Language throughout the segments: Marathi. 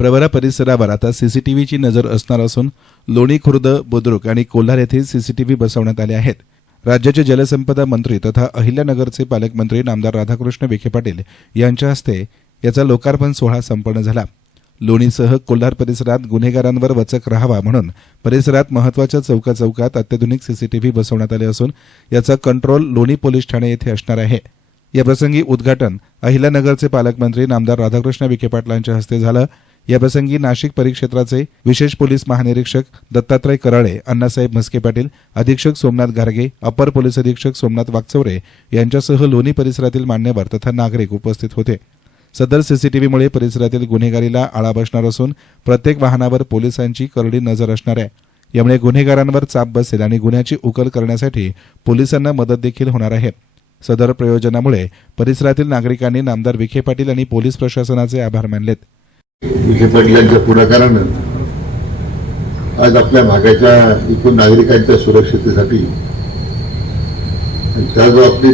प्रवरा परिसरावर आता सीसीटीव्हीची नजर असणार असून लोणी खुर्द, बुद्रुक आणि कोल्हार येथे सीसीटीव्ही बसवण्यात आले आहेत. राज्याचे जलसंपदा मंत्री तथा अहिल्यानगरचे पालकमंत्री नामदार राधाकृष्ण विखे पाटील यांच्या हस्ते याचा लोकार्पण सोहळा संपन्न झाला. लोणीसह कोल्हार परिसरात गुन्हेगारांवर वचक राहावा म्हणून परिसरात महत्त्वाच्या चौकात अत्याधुनिक सीसीटीव्ही बसवण्यात आले असून याचा कंट्रोल लोणी पोलीस ठाणे येथे असणार आहे. या प्रसंगी उद्घाटन अहिल्यानगरचे पालकमंत्री नामदार राधाकृष्ण विखे पाटलांच्या हस्ते झालं. या प्रसंगी नाशिक परिक्षेत्राचे विशेष पोलीस महानिरीक्षक दत्तात्रय कराळे, अण्णासाहेब म्हस्के पाटील, अधीक्षक सोमनाथ गारगे, अपर पोलीस अधीक्षक सोमनाथ वागचौरे यांच्यासह लोणी परिसरातील मान्यवर तथा नागरिक उपस्थित होते. सदर सीसीटीव्हीमुळे परिसरातील गुन्हेगारीला आळा बसणार असून प्रत्येक वाहनावर पोलिसांची करडी नजर असणार आहे. यामुळे गुन्हेगारांवर चाप बसेल आणि गुन्ह्याची उकल करण्यासाठी पोलिसांना मदत देखील होणार आहे. सदर प्रयोजनामुळे परिसरातील नागरिकांनी नामदार विखे पाटील आणि पोलीस प्रशासनाचे आभार मानलेत. विखे पाटलांच्या पुढाकारानं आज आपल्या भागाच्या एकूण नागरिकांच्या सुरक्षितेसाठी त्या जो आपली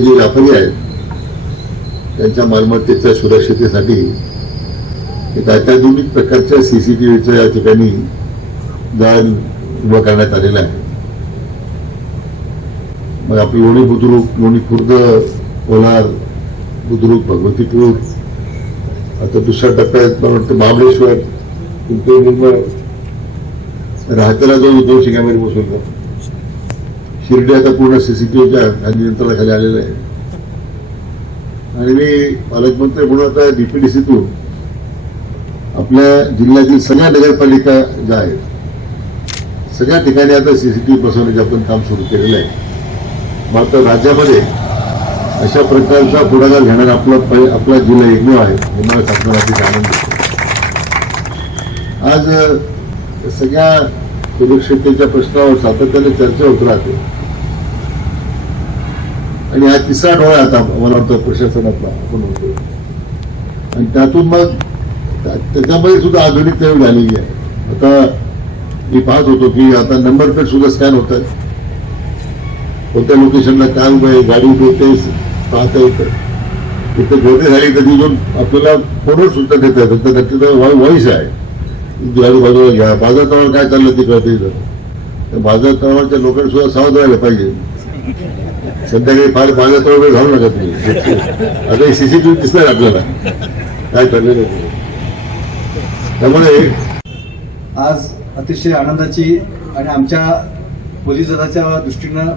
जी व्यापारी आहेत त्यांच्या मालमत्तेच्या सुरक्षितेसाठी एक अत्याधुनिक प्रकारच्या सीसीटीव्हीचं या ठिकाणी जाळ उभं करण्यात आलेलं आहे. मग आपलं लोणी बुद्रुक, लोणी खुर्द, कोल्हार, बुद्रुक, भगवतीपूर, आता दुसऱ्या टप्प्यात मला वाटतं महाबळेश्वर, पिंपरी मुंबई, राहतेला जो 200 कॅमेरे बसवला, शिर्डी आता पूर्ण सीसीटीव्हीच्या नियंत्रणाखाली आलेलं आहे. आणि मी पालकमंत्री म्हणून आता डीपीडीसीतून आपल्या जिल्ह्यातील सगळ्या नगरपालिका ज्या आहेत सगळ्या ठिकाणी आता सीसीटीव्ही बसवण्याचे आपण काम सुरू केलेलं आहे. मात्र राज्यामध्ये अशा प्रकारचा पुढाकार घेणारा आपला जिल्हा एकमेव आहे हे मला सांगताना अतिशय आनंद होतो. आज सगळ्या सुरक्षिततेच्या प्रश्नावर सातत्याने चर्चा होत राहते आणि हा तिसरा डोळा आता मला वाटतं प्रशासनातला आपण होतो आणि त्यातून मग त्याच्यामध्ये सुद्धा आधुनिकता एवढी झालेली आहे. आता मी पाहत होतो की आता नंबर प्लेट सुद्धा स्कॅन होत आहे. कोणत्या लोकेशनला काय उभं आहे, गाडी उभी ते पाहता येतं. तिथे गर्दी झाली तर तिथून आपल्याला फोनवर सूचना देता येतात. तर तिथं व्हॉइस आहे, गाडी बाजूला घ्या, बाजार तळावर काय चाललं ते कळते. तर बाजार तळावरच्या लोकांनी सुद्धा सावध राहायला पाहिजे. संध्याकाळी फार बाजार तळावर घालू नका तुम्ही. आता सीसीटीव्ही दिसणार आपल्याला काय चाललेलं आहे. त्यामुळे आज अतिशय आनंदाची आणि आमच्या पोलीस दलाच्या दृष्टीनं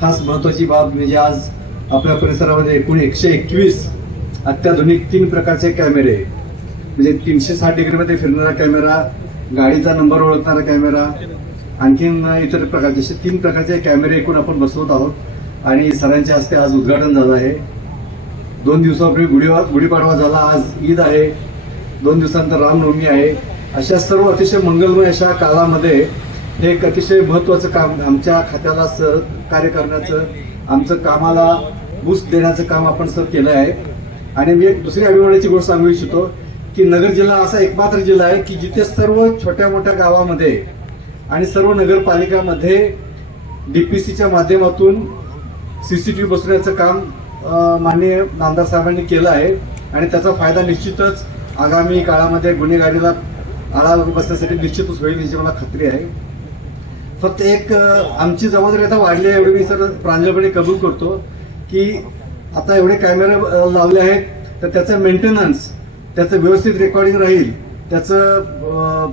खास महत्वाची बाब म्हणजे आज आपल्या परिसरामध्ये एकूण 121 अत्याधुनिक 3 प्रकारचे कॅमेरे म्हणजे 360 डिग्रीमध्ये फिरणारा कॅमेरा, गाडीचा नंबर ओळखणारा कॅमेरा, आणखीन इतर प्रकारचे असे 3 प्रकारचे कॅमेरे एकूण आपण बसवत आहोत आणि सरांच्या हस्ते आज उद्घाटन झालं आहे. 2 दिवसापूर्वी गुढीपाडवा झाला, आज ईद आहे, 2 दिवसानंतर रामनवमी आहे. अशा सर्व अतिशय मंगलमय अशा काळामध्ये हे एक अतिशय महत्वाचं काम आमच्या खात्याला सहकार्य करण्याचं, आमचं कामाला बूस्ट देण्याचं काम आपण सर केलं आहे. आणि मी एक दुसरी अभिमानाची गोष्ट सांगू इच्छितो की नगर जिल्हा असा एकमात्र जिल्हा आहे की जिथे सर्व छोट्या मोठ्या गावामध्ये आणि सर्व नगरपालिकामध्ये डीपीसीच्या माध्यमातून सीसीटीव्ही बसवण्याचं काम माननीय नामदार साहेबांनी केलं आहे आणि त्याचा फायदा निश्चितच आगामी काळामध्ये गुन्हेगारीला आळा बसण्यासाठी निश्चितच होईल याची मला खात्री आहे. फक्त एक आमची जबाबदारी आता वाढली आहे एवढी मी सर प्रांजळपणे कबूल करतो की आता एवढे कॅमेरे लावले आहेत तर त्याचं मेंटेनन्स, त्याचं व्यवस्थित रेकॉर्डिंग राहील, त्याचं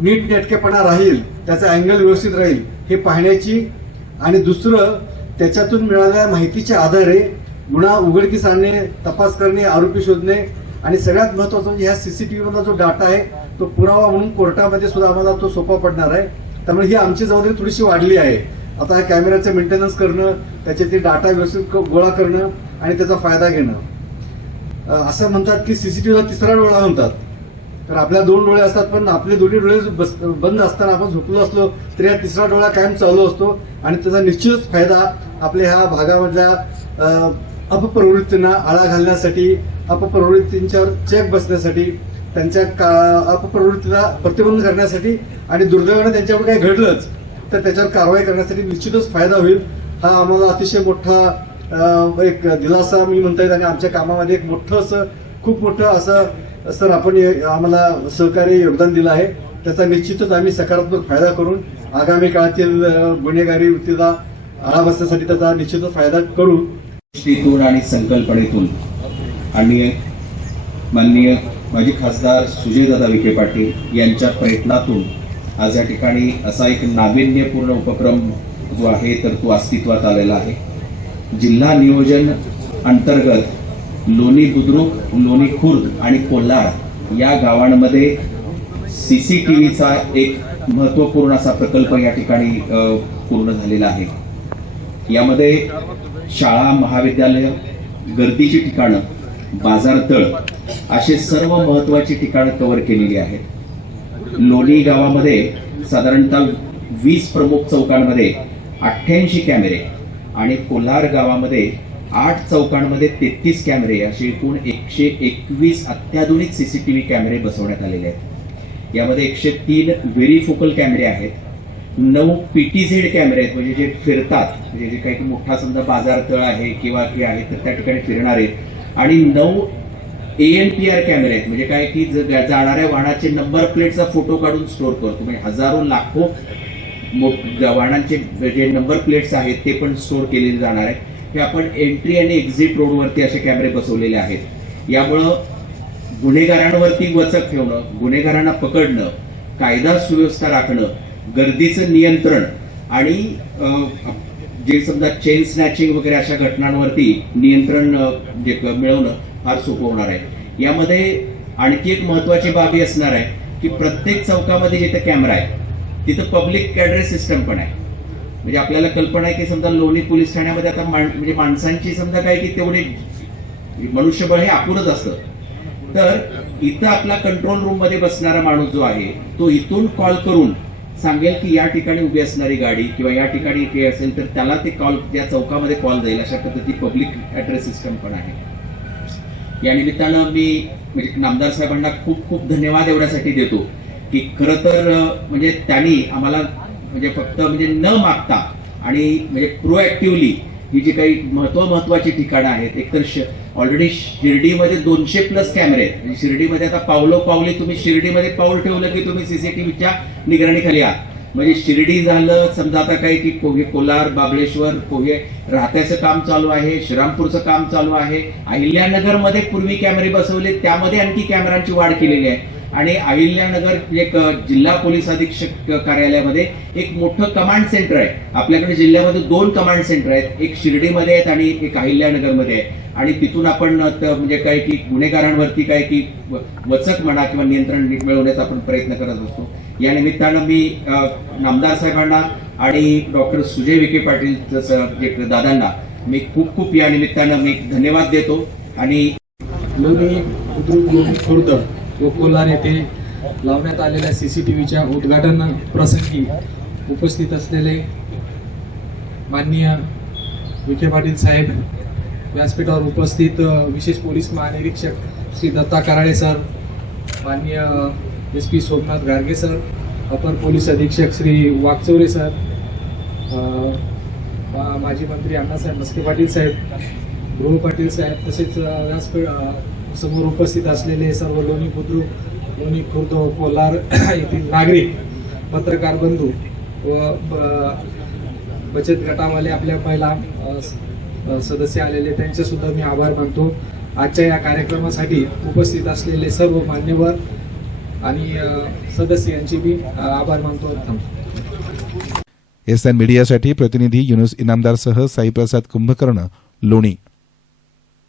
नीट नेटकेपणा राहील, त्याचा अँगल व्यवस्थित राहील हे पाहण्याची आणि दुसरं त्याच्यातून मिळालेल्या माहितीच्या आधारे गुन्हा उघडकीस आणणे, तपास करणे, आरोपी शोधणे आणि सगळ्यात महत्वाचं म्हणजे ह्या सीसीटीव्ही मधला जो डाटा आहे तो पुरावा म्हणून कोर्टामध्ये सुद्धा आम्हाला तो सोपा पडणार आहे. त्यामुळे ही आमची जबाबदारी थोडीशी वाढली आहे. आता ह्या कॅमेऱ्याचं मेंटेनन्स करणं, त्याच्यातील डाटा व्यवस्थित गोळा करणं आणि त्याचा फायदा घेणं. असं म्हणतात की सीसीटीव्हीला तिसरा डोळा म्हणतात. तर आपल्या 2 डोळे असतात पण आपले दोन्ही डोळे बंद असताना आपण झोपलो असलो तरी हा तिसरा डोळा कायम चालू असतो आणि त्याचा निश्चितच फायदा आपल्या ह्या भागामधल्या अपप्रवृत्तींना आळा घालण्यासाठी, अपप्रवृत्तींच्यावर चेक बसण्यासाठी, त्यांच्या अपप्रवृत्तीला प्रतिबंध करण्यासाठी आणि दुर्दैवाने त्यांच्यावर काही घडलंच तर त्याच्यावर कारवाई करण्यासाठी निश्चितच फायदा होईल. हा आम्हाला अतिशय मोठा एक दिलासा मी म्हणता येईल आणि आमच्या कामामध्ये एक मोठं असं खूप मोठं असं सर आपण आम्हाला सहकार्य योगदान दिलं आहे. त्याचा निश्चितच आम्ही सकारात्मक फायदा करून आगामी काळातील गुन्हेगारी वृत्तीला आळा बसण्यासाठी त्याचा निश्चितच फायदा करू. दृष्टीतून आणि संकल्पनेतून आणि माननीय माजी खासदार सुजयदादा विखे पाटील यांच्या प्रयत्नातून आज या ठिकाणी असा एक नाविन्यपूर्ण उपक्रम जो आहे तर तो अस्तित्वात आलेला आहे. जिल्हा नियोजन अंतर्गत लोणी बुद्रुक, लोणी खुर्द आणि कोल्हार या गावांमध्ये CCTVचा एक महत्वपूर्ण असा प्रकल्प या ठिकाणी पूर्ण झालेला आहे. यामध्ये शाळा, महाविद्यालय, गर्दीची ठिकाणं, बाजारतळ असे सर्व महत्वाची ठिकाणं कव्हर केलेली आहेत. लोणी गावामध्ये साधारणतः 20 प्रमुख चौकांमध्ये 88 कॅमेरे आणि कोल्हार गावामध्ये 8 चौकांमध्ये 33 कॅमेरे असे एकूण 121 अत्याधुनिक CCTV कॅमेरे बसवण्यात आलेले आहेत. यामध्ये 103 व्हेरिफोकल कॅमेरे आहेत, 9 PTZ कॅमेरे आहेत म्हणजे जे फिरतात, म्हणजे जे काही मोठा समजा बाजारतळ आहे किंवा हे आहे तर त्या ठिकाणी फिरणारे, आणि 9 ANPR कॅमेरे आहेत म्हणजे काय की जाणाऱ्या वाहनाचे नंबर प्लेटचा फोटो काढून स्टोअर करतो. म्हणजे हजारो लाखो वाहनांचे जे नंबर प्लेट्स आहेत ते पण स्टोअर केलेले जाणार आहेत. हे आपण एंट्री आणि एक्झिट रोडवरती असे कॅमेरे बसवलेले आहेत. यामुळं गुन्हेगारांवरती वचक ठेवणं, गुन्हेगारांना पकडणं, कायदा सुव्यवस्था राखणं, गर्दीचं नियंत्रण आणि जे समजा चेन स्नॅचिंग वगैरे अशा घटनांवरती नियंत्रण मिळवणं फार सोपं होणार आहे. यामध्ये आणखी एक महत्वाची बाबी असणार आहे की प्रत्येक चौकामध्ये जिथे कॅमेरा आहे तिथं पब्लिक ॲड्रेस सिस्टम पण आहे. म्हणजे आपल्याला कल्पना आहे की समजा लोणी पोलीस ठाण्यामध्ये आता म्हणजे माणसांची समजा काय की तेवढी मनुष्यबळ हे अपुरच असतं, तर इथं आपला कंट्रोल रूम मध्ये बसणारा माणूस जो आहे तो इथून कॉल करून सांगेल की या ठिकाणी उभी असणारी गाडी किंवा या ठिकाणी हे असेल तर त्याला ते कॉल त्या चौकामध्ये कॉल जाईल. अशा पद्धती पब्लिक ॲड्रेस सिस्टम पण आहे. या निमित्तानं मी म्हणजे नामदार साहेबांना खूप खूप धन्यवाद एवढ्यासाठी देतो की खरं तर म्हणजे त्यांनी आम्हाला म्हणजे फक्त म्हणजे न मागता आणि म्हणजे प्रोएक्टिव्हली ही जी काही महत्वाची ठिकाणं आहेत, एकतर ऑलरेडी शिर्डीमध्ये 200+ कॅमेरे आहेत. म्हणजे शिर्डीमध्ये आता पावली तुम्ही शिर्डीमध्ये पाऊल ठेवलं की तुम्ही CCTVच्या निगराणीखाली आहात. म्हणजे शिर्डी झालं समजा आता काय की कोलार, बाबळेश्वर, राहत्याचं काम चालू आहे, श्रीरामपूरचं काम चालू आहे. अहिल्यानगरमध्ये पूर्वी कॅमेरे बसवले, त्यामध्ये आणखी कॅमेऱ्यांची वाढ केलेली आहे. आणि अहिल्यानगर एक जिल्हा पोलीस अधीक्षक कार्यालयामध्ये एक मोठं कमांड सेंटर आहे. आपल्याकडे जिल्ह्यामध्ये 2 कमांड सेंटर आहेत, एक शिर्डीमध्ये आहेत आणि एक अहिल्यानगरमध्ये आहे. आणि तिथून आपण म्हणजे काय की गुन्हेगारांवरती काय की वचक म्हणा किंवा नियंत्रण मिळवण्याचा आपण प्रयत्न करत असतो. या निमित्तानं मी नामदार साहेबांना आणि डॉक्टर सुजय विखे पाटील दादांना मी खूप खूप या निमित्तानं मी धन्यवाद देतो. आणि लोणी बुद्रुक, लोणी खुर्द व कोल्हार येथे लावण्यात आलेल्या CCTVच्या उद्घाटन प्रसंगी उपस्थित असलेले माननीय विखे पाटील साहेब, व्यासपीठावर उपस्थित विशेष पोलीस महानिरीक्षक श्री दत्ता कराळे सर, माननीय SP सोमनाथ गार्गे सर, अपर पोलीस अधीक्षक श्री वागचौरे सर, माजी मंत्री अण्णासाहेब मस्के पाटील साहेब, गृह पाटील साहेब, तसेच व्यासपीठ समोर उपस्थित असलेले सर्व लोणी बुद्रुक, लोणी खुर्द व कोलार येथील नागरिक, पत्रकार बंधू व बचत गटावाले आपल्या पहिला सदस्य आलेले त्यांचे सुद्धा मी आभार मानतो. आजच्या या कार्यक्रमासाठी उपस्थित असलेले सर्व मान्यवर आणि सदस्य यांचे मी आभार मानतो. SN मीडियासाठी प्रतिनिधी युनुस इनामदारसह साईप्रसाद कुंभकर्ण, लोणी.